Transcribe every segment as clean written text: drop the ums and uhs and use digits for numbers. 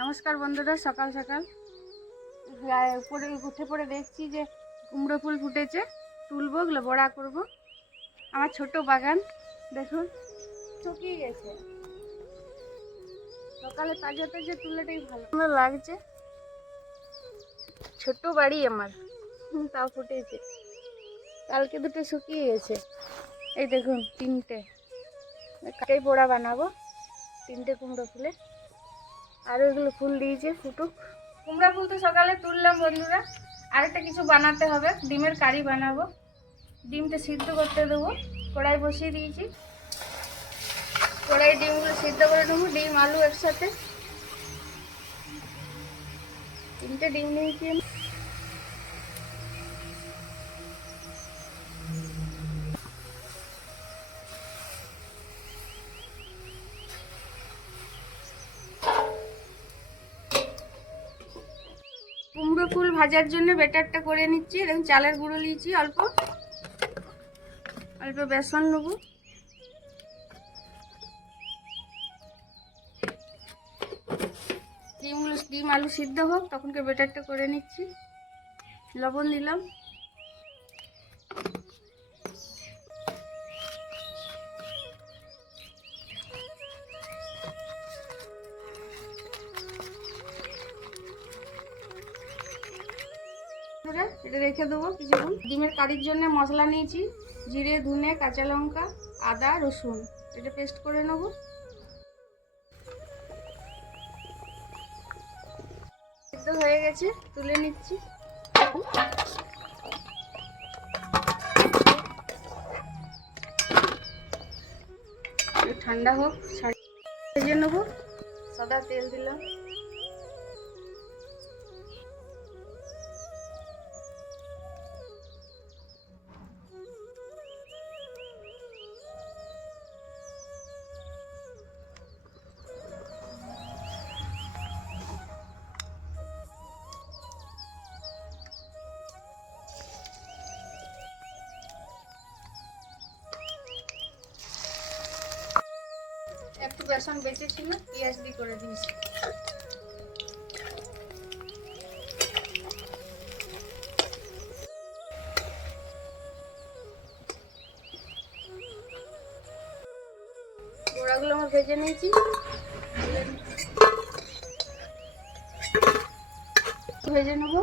নমস্কার বন্ধুরা, সকাল সকাল উপরে উঠে পড়ে দেখছি যে কুমড়ো ফুল ফুটেছে। তুলবো, ওগুলো বড়া করব। আমার ছোট বাগান দেখুন, শুকিয়ে গেছে। সকালে তাজা তাজা তুলেটাই ভালো লাগছে। ছোট বাড়ি আমার, তাও ফুটেছে। কালকে দুটো শুকিয়ে গেছে। এই দেখুন তিনটে, কাটাই বড়া বানাবো তিনটে কুমড়ো ফুলে। আর ওইগুলো ফুল দিয়েছে, ফুটুক। কুমড়া ফুল তো সকালে তুললাম বন্ধুরা। আরেকটা কিছু বানাতে হবে, ডিমের কারি বানাবো। ডিমটা সিদ্ধ করতে দেবো, কড়াই বসিয়ে দিয়েছি। কড়াই ডিমগুলো সিদ্ধ করে নেবো, ডিম আলু একসাথে। তিনটে ডিম নিয়েছি। কুমড়ো ফুল ভাজার জন্য ব্যাটারটা করে নিচ্ছি। দেখুন চালের গুঁড়ো নিয়েছি, অল্প অল্প বেসন নেবো। ডিম আলু সিদ্ধ হোক, তখনকে ব্যাটারটা করে নিচ্ছি। লবণ দিলাম, এটা রেখে দেবো কিছুক্ষণ। ডিমের কারির জন্য মশলা নিয়েছি, জিরে, ধনে, কাঁচা লঙ্কা, আদা, রসুন। এটা পেস্ট করে নেব। সিদ্ধ হয়ে গেছে, তুলে নিচ্ছি। ঠান্ডা হোক, ভেজে নেবো। সাদা তেল দিলাম। একটু বেসন বেঁচেছিল, পেঁয়াজ দিয়ে করে দিয়েছি। বড়াগুলো আমার ভেজে নিয়েছি, ভেজে নেবো।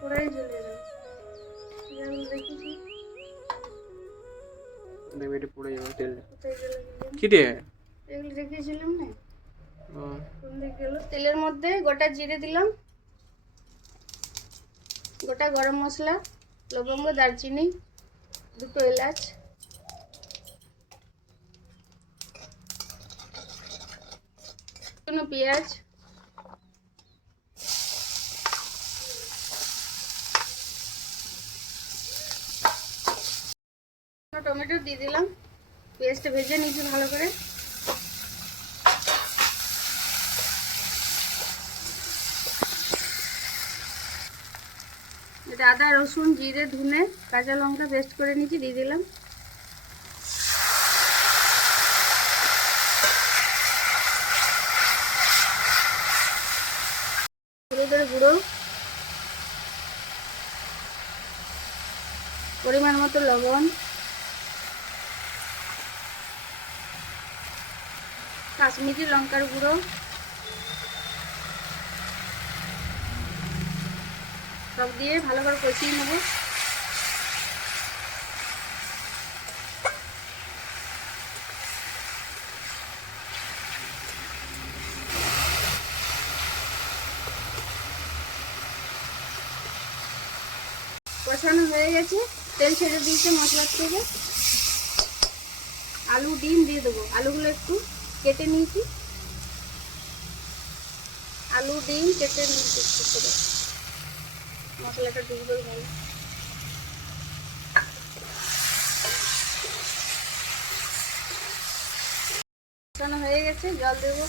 কড়াই জ্বলে যাবে, দেখেছি এটা পুড়ে যাবে তেল। কোথায় গেল কি রে? এগুলো রেখেছিলাম না, কোন দিকে গেল? তেলের মধ্যে গোটা জিরে দিলাম, গোটা গরম মশলা, লবঙ্গ, দারচিনি, দুটো এলাচ, পেঁয়াজ, টমেটো দিয়ে দিলাম। পেঁয়াজটা ভেজে নিয়েছি ভালো করে। এটা আদা, রসুন, জিরে, ধনে, কাঁচা লঙ্কা পেস্ট করে নিয়েছি, দিয়ে দিলাম। হলুদের গুঁড়ো, পরিমাণ মতো লবণ, কাশ্মীরি লঙ্কার গুঁড়ো, সব দিয়ে ভালো করে কষিয়ে নেব। কষানো হয়ে গেছে, তেল ছেড়ে দিয়েছে মশলার থেকে। আলু, ডিম দিয়ে দেবো। আলুগুলো একটু কেটে নিয়েছি, আলু ডিম কেটে নিয়েছি একটু করে। মশলাটা ঢুকবে ভালো। কষানো হয়ে গেছে, জল দেবো।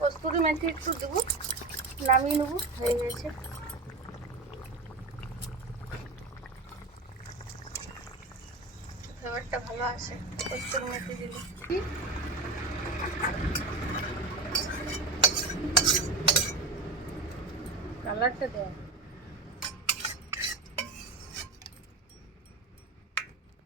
কস্তুরি মেথি একটু দেবো, নামিয়ে নেবো, হয়ে গেছে। ফ্লেভারটা ভালো আসে কস্তুরি মেথি দিলে। কালারটা দেয়।